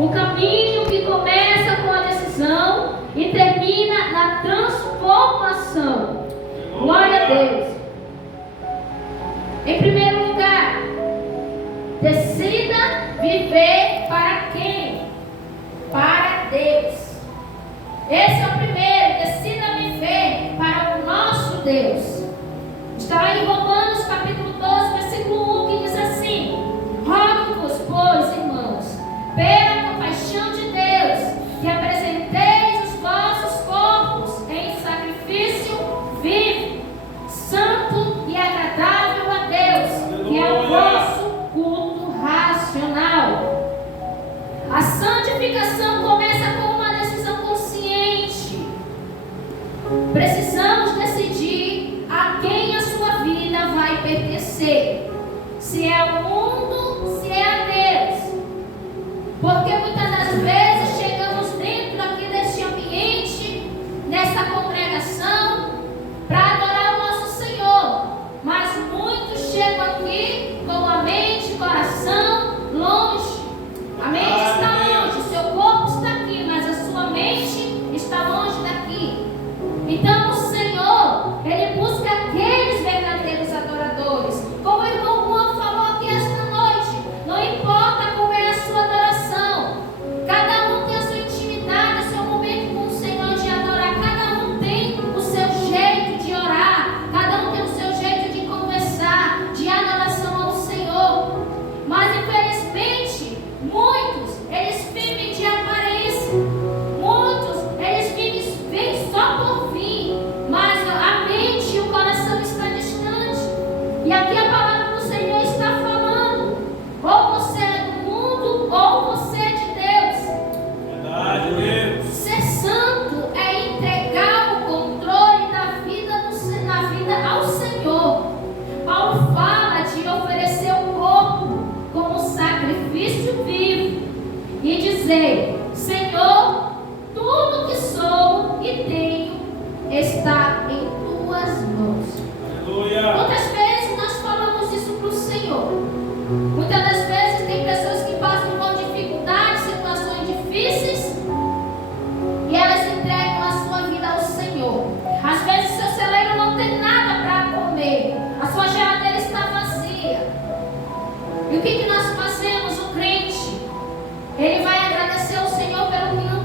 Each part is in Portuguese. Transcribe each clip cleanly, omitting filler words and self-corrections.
O caminho que começa com a decisão e termina na transformação. Glória a Deus. Em primeiro lugar, decida viver para quem? Para Deus. Esse é o primeiro. Decida viver para o nosso Deus. Está em Romanos capítulo 12, versículo 1, que diz assim: rogo-vos, pois, irmãos, pela compaixão de Deus, que apresenteis os vossos corpos em sacrifício vivo, santo e agradável a Deus, que é o vosso culto racional. A santificação começa com uma decisão consciente. Precisamos decidir a quem a sua vida vai pertencer. Se é ao mundo, se é a Deus. Porque muitas das vezes chegamos dentro aqui deste ambiente, nessa congregação, para adorar o nosso Senhor. Mas muitos chegam aqui com a mente e coração longe. A mente está longe, o seu corpo está aqui, mas a sua mente está longe daqui. Então o Senhor, Ele busca aqueles verdadeiros adoradores. Como o irmão Juan falou aqui esta noite, não importa como é a sua adoração, cada um tem a sua intimidade, o seu momento com o Senhor de adorar, cada um tem o seu jeito de orar, cada um tem o seu jeito de conversar, de adoração ao Senhor. Mas infelizmente, muitos, eles vivem de aparência, muitos, eles vivem só por vir, mas a mente e o coração estão distantes. E aqui a palavra do Senhor está falando: ou você é do mundo, ou você é de Deus. Verdade, Deus. Ser santo é entregar o controle da vida, na vida ao Senhor. Paulo fala de oferecer o corpo como sacrifício vivo e dizer: Senhor, tudo que sou e tenho está em tuas mãos. Aleluia. Quantas vezes nós falamos isso para o Senhor? Muitas das vezes tem pessoas que passam por dificuldades, situações difíceis, e elas entregam a sua vida ao Senhor. Às vezes seu celeiro não tem nada para comer, a sua geladeira está vazia. E o que nós fazemos? O crente, ele vai agradecer ao Senhor pelo que não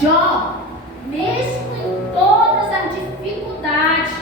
Jó, mesmo em todas as dificuldades,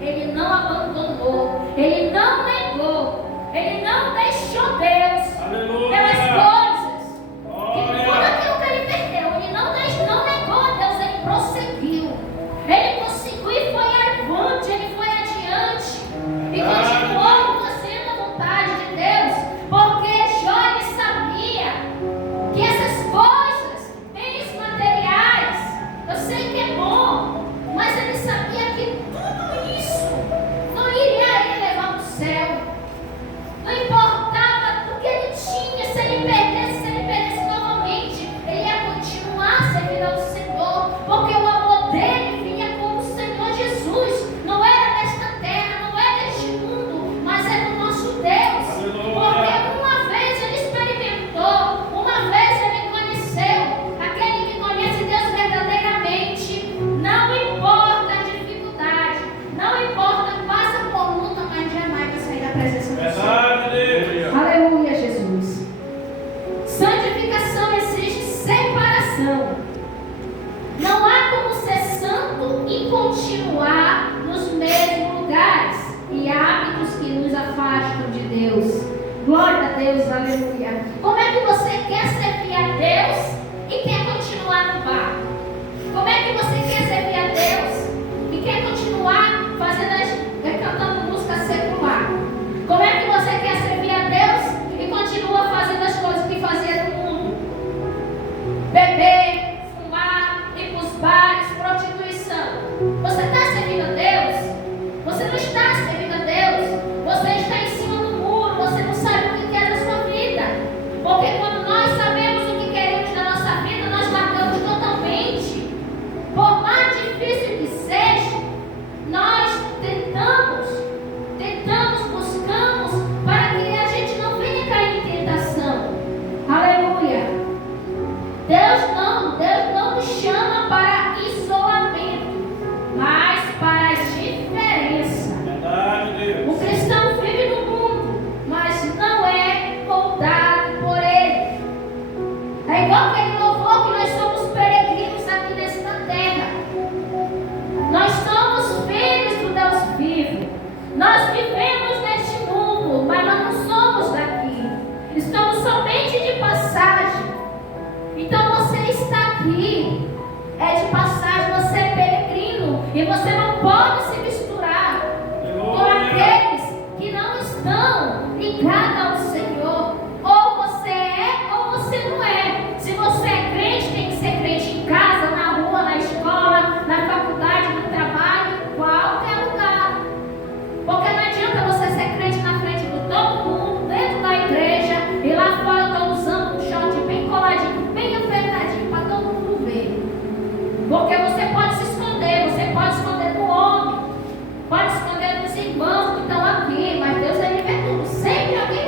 ele não abandonou, ele não negou, ele não deixou Deus Aleluia. pelas coisas, Glória. tudo aquilo que ele perdeu, ele não negou a Deus, ele prosseguiu, ele conseguiu e foi avante, ele foi adiante e continuou fazendo a vontade de Deus, porque Jó ele sabia que essas coisas, bens materiais, eu sei que é bom, mas ele sabia que tudo isso não iria ele levar para o céu. Não importava o que ele tinha, se ele perdesse novamente, ele ia continuar servindo ao Senhor, porque o amor dele vinha com o Senhor Jesus. Não era desta terra, não é deste mundo, mas é do nosso Deus. Porque uma vez ele experimentou, uma vez ele conheceu. Aquele que conhece Deus verdadeiramente, não importa a dificuldade, não importa, passa por luta, mas jamais vai sair da presença do Senhor. Verdade, Deus. Aleluia, Jesus. Santificação exige separação. Não há como ser santo e continuar nos mesmos lugares e hábitos que nos afastam de Deus. Glória a Deus, aleluia. Como é que você quer servir a Deus e quer continuar no bar? Como é que você quer servir a Deus e quer continuar cantando música secular? Como é que você quer servir a Deus e continua fazendo as coisas que fazia no mundo? Beber, fumar, ir para os bares, prostituição. Você está servindo a Deus? Você não está servindo a Deus. Você está em cima do muro. Você não sabe o que quer da sua vida. Porque quando nós sabemos o que queremos da nossa vida, nós largamos totalmente. Por mais difícil que seja, nós buscamos para que a gente não venha cair em tentação. Aleluia. Deus não nos chama para isolamento, mas para diferença. Verdade, Deus. O cristão vive no mundo, mas não é moldado por ele. É igual aquele louvor que nós somos peregrinos aqui nesta terra. Nós somos filhos do Deus vivo. Nós vivemos neste mundo, mas nós não somos daqui. Estamos somente de passagem. Então você está aqui, é de passagem, você é peregrino. E você não pode se misturar com aqueles que não estão ligados ao Senhor. Ou você é, ou você não é. Se você é crente, tem que ser crente em casa, na rua, na escola, na faculdade, no trabalho, em qualquer lugar. Porque não adianta você ser crente na frente de todo mundo, dentro da igreja, e lá fora eu estou usando um short bem coladinho, bem apertadinho, para todo mundo ver. Porque você pode se esconder do homem, pode esconder dos irmãos que estão aqui, mas Deus ele vê tudo. Sempre alguém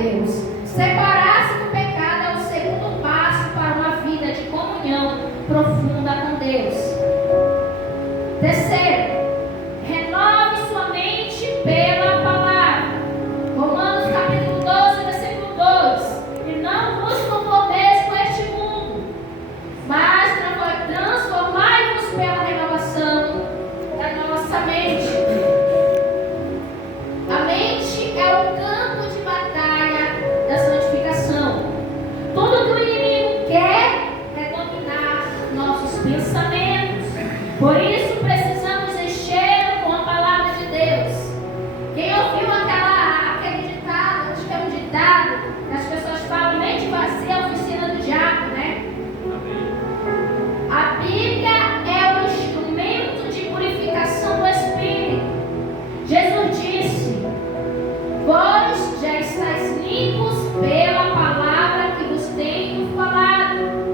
Deus. Separar-se do pecado é o segundo passo para uma vida de comunhão profunda com Deus. Terceiro, renove sua mente pela palavra. Romanos capítulo 12, versículo 2. E não vos conformeis com este mundo, mas transformai-vos pela renovação da nossa mente. A mente é o campo de batalha da santificação. Tudo que o inimigo quer é dominar nossos pensamentos. Por isso precisamos encher com a palavra de Deus. Quem ouviu aquele ditado, acho que é um ditado, as pessoas falam, mente vazia é a oficina do diabo, né? A Bíblia é o instrumento de purificação do Espírito. Jesus disse: vós já estáis limpos pela palavra que vos tenho falado.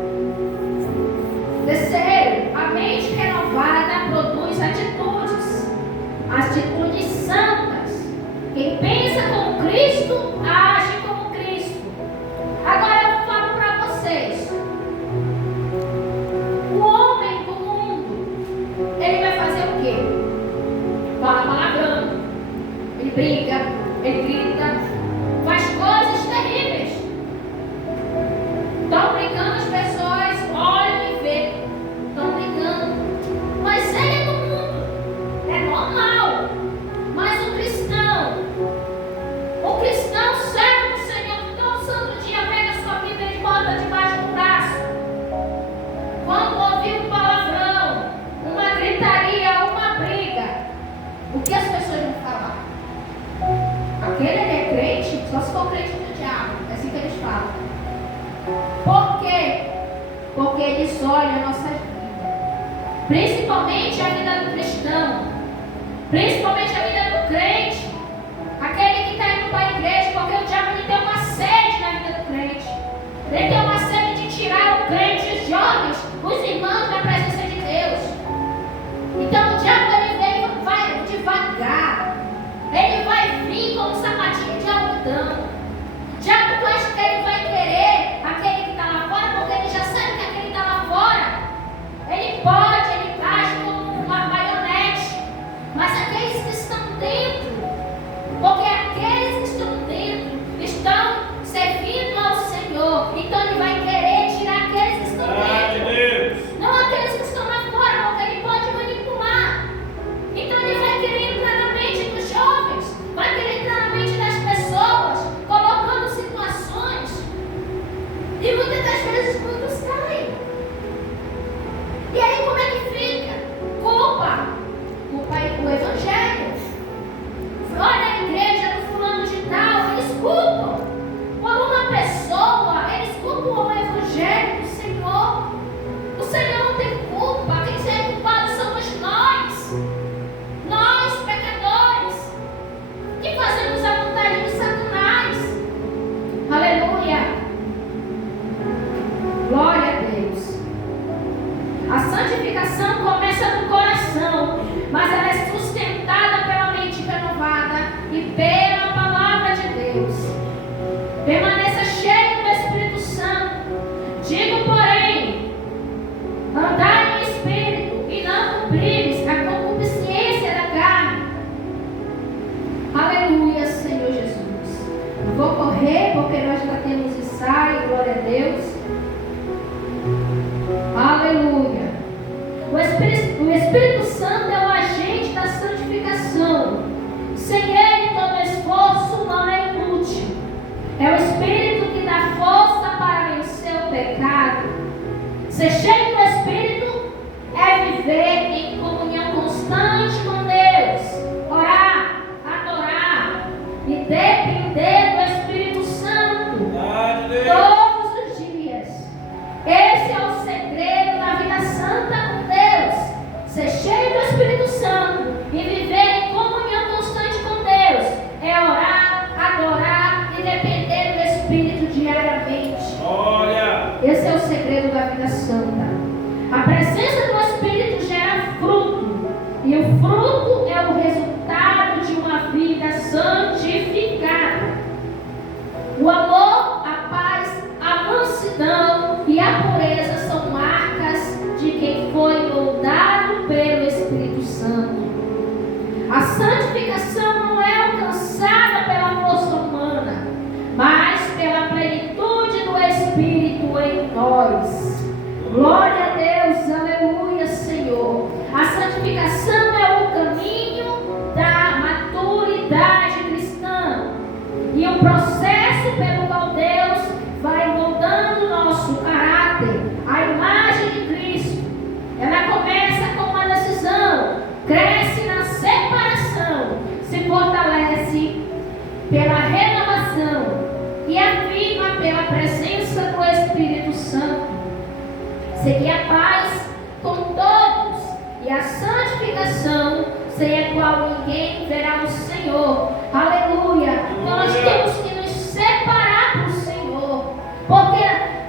Terceiro, a mente renovada produz atitudes santas. Quem pensa como Cristo, age como Cristo. Agora eu falo para vocês: o homem do mundo, ele vai fazer o quê? Fala palavrão, ele briga, ele grita, faz coisas terríveis. Estão brincando, as pessoas olham e vê, estão brincando. Mas ele é do mundo, é normal. Mas o cristão serve do Senhor, todo santo dia pega a sua Bíblia e bota debaixo do braço. Quando ouvir um palavrão, uma gritaria, uma briga, o que as pessoas vão falar? Aquele é crente, só se for crente do diabo, é assim que eles falam. Por quê? Porque eles olham a nossa vida, principalmente a vida do cristão, principalmente a vida do crente, aquele que está indo para a igreja, porque o diabo ele tem uma sede na vida do crente. Ele tem uma sede de tirar o crente, os jovens, os irmãos da presença de Deus. Então o diabo ele vai devagar, ele vai vir como um sapatinho de algodão. O diabo, tu acha que ele vai querer aquele que está lá fora, porque ele já sabe que aquele que está lá fora, ele age como uma baionete. Mas aqueles que estão dentro, porque aqueles que estão dentro estão servindo ao Senhor, então ele vai querer tirar aqueles que estão dentro, não aqueles que estão lá fora, porque ele pode manipular. Então ele vai querer entrar na mente dos jovens, vai querer entrar na mente das pessoas, colocando situações, e muitas das vezes muitos caem. E aí como é que fica? Culpa o evangelho. Olha a igreja do fulano de tal, eles culpam por uma pessoa, eles culpam o evangelho do Senhor. O Senhor não tem culpa, quem é culpado somos nós pecadores, que fazemos a vontade de Satanás. Aleluia, glória a Deus. A santificação começa no coração, mas ela é sustentada pela mente renovada e pela palavra de Deus. Permaneça cheio do Espírito Santo. Digo, porém, andai no Espírito e não cumprires a concupiscência da carne. Aleluia, Senhor Jesus. Vou correr porque nós já temos ensaio, glória a Deus. Aleluia. O Espírito Santo é o agente da santificação. Sem ele, todo esforço humano é inútil. É o Espírito que dá força para vencer o pecado. Ser cheio do Espírito é viver em comunhão constante com Deus, orar, adorar e depender do Espírito Santo todos os dias. Esse é o segredo da vida santa com Deus. Ser cheio do Espírito Santo e viver em comunhão constante com Deus é orar, adorar e depender do Espírito diariamente. Esse é o segredo da vida santa. A presença do Espírito gera fruto. santificação não é alcançada pela força humana, mas pela plenitude do Espírito em nós. Glória a Deus, aleluia, Senhor. A santificação é o caminho da maturidade cristã e o processo pelo qual Deus vai moldando o nosso caráter, a imagem de Cristo. Ela começa com uma decisão, cresce na separação, se fortalece pela renovação e afirma pela presença do Espírito Santo. Seguir a paz com todos e a santificação, sem a qual ninguém verá o Senhor. Aleluia! Então nós temos que nos separar para o Senhor, porque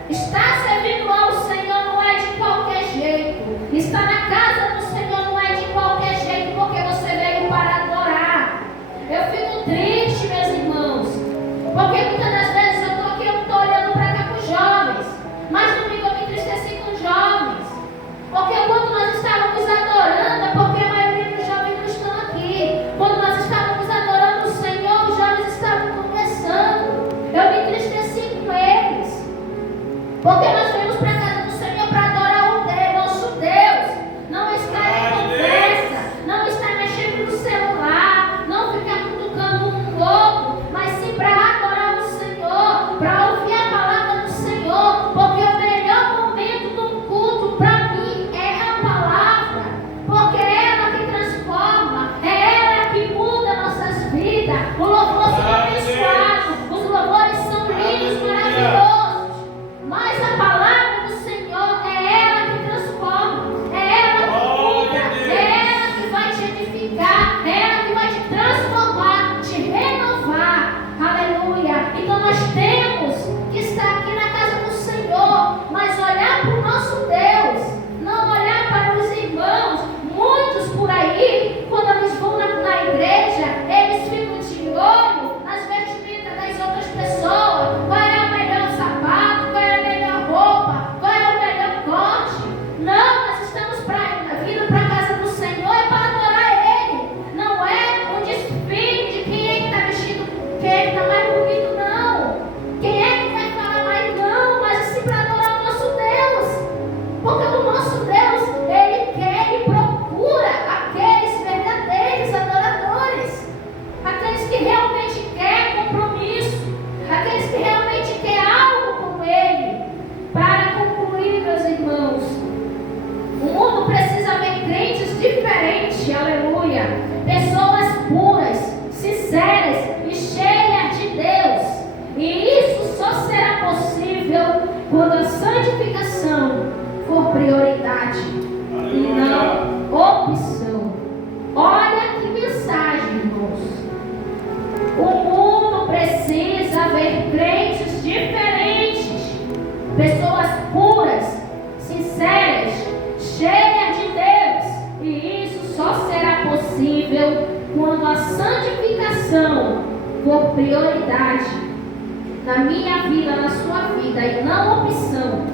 estar servindo ao Senhor não é de qualquer jeito. Estar na casa do Senhor não é de qualquer jeito, porque você veio para adorar. Eu fico triste, meus irmãos, porque muitas das vezes eu não estou olhando para cá para os jovens, mas domingo eu me entristeci com os jovens, porque quando nós estávamos adorando, é porque a maioria dos jovens não estão aqui. Quando nós estávamos adorando o Senhor, os jovens estavam começando. Eu me entristeci com eles, porque nós viemos para a casa do Senhor para adorar o nosso Deus, não estar em conversa, não estar mexendo no celular, não ficar cutucando um outro, mas sim para adorar o Senhor, para ouvir a palavra do Senhor, porque o melhor momento do culto para mim é a palavra, porque é ela que transforma, é ela que muda nossas vidas. O louvor é abençoado, os louvores são lindos, maravilhosos, mas a palavra do Senhor é ela que transforma, é ela que muda, é ela que vai te edificar, é ela que vai te transformar, te renovar. Aleluia! Então nós temos que estar aqui na casa do Senhor, mas olhar para o nosso Deus, não olhar para os irmãos. Muitos por aí, quando eles vão na igreja, eles ficam de olho nas vestimentas das outras pessoas. Qual é o melhor sapato, qual é a melhor roupa, qual é o melhor corte. Não, nós estamos vindo para a casa do Senhor é para adorar Ele. Não é um desfile de quem é que está vestido, quem é que está mais bonito, não. Quem é que vai falar mais, não, mas assim para adorar o nosso Deus. Porque o nosso Deus, Ele quer e procura aqueles verdadeiros adoradores, aqueles que realmente querem compromisso, aqueles que realmente querem algo com Ele. Para concluir, meus irmãos, o mundo precisa ver crentes diferentes, aleluia, pessoas puras, sinceras e cheias de Deus. E isso só será possível quando a santificação for prioridade e não opção. Olha que mensagem, irmãos. O mundo precisa ver crentes diferentes, pessoas puras, sinceras, cheias de Deus. E isso só será possível quando a santificação for prioridade na minha vida, na sua vida, e não opção.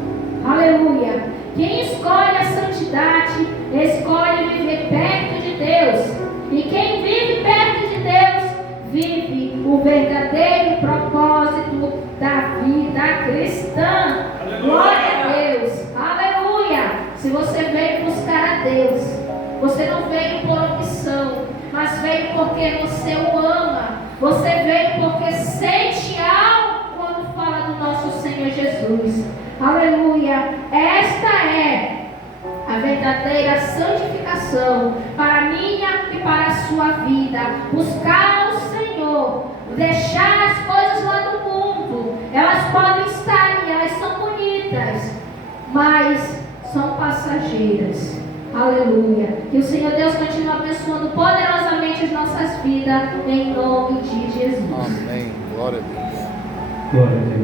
Aleluia! Quem escolhe a santidade, escolhe viver perto de Deus. E quem vive perto de Deus, vive o verdadeiro propósito da vida cristã. Aleluia. Glória a Deus! Aleluia! Se você veio buscar a Deus, você não veio por opção, mas veio porque você o ama. Você veio porque sente algo quando fala do nosso Senhor Jesus. Aleluia! Esta é a verdadeira santificação para a minha e para a sua vida. Buscar o Senhor, deixar as coisas lá do mundo. Elas podem estar ali, elas são bonitas, mas são passageiras. Aleluia! Que o Senhor Deus continue abençoando poderosamente as nossas vidas, em nome de Jesus. Amém. Glória a Deus. Glória a Deus.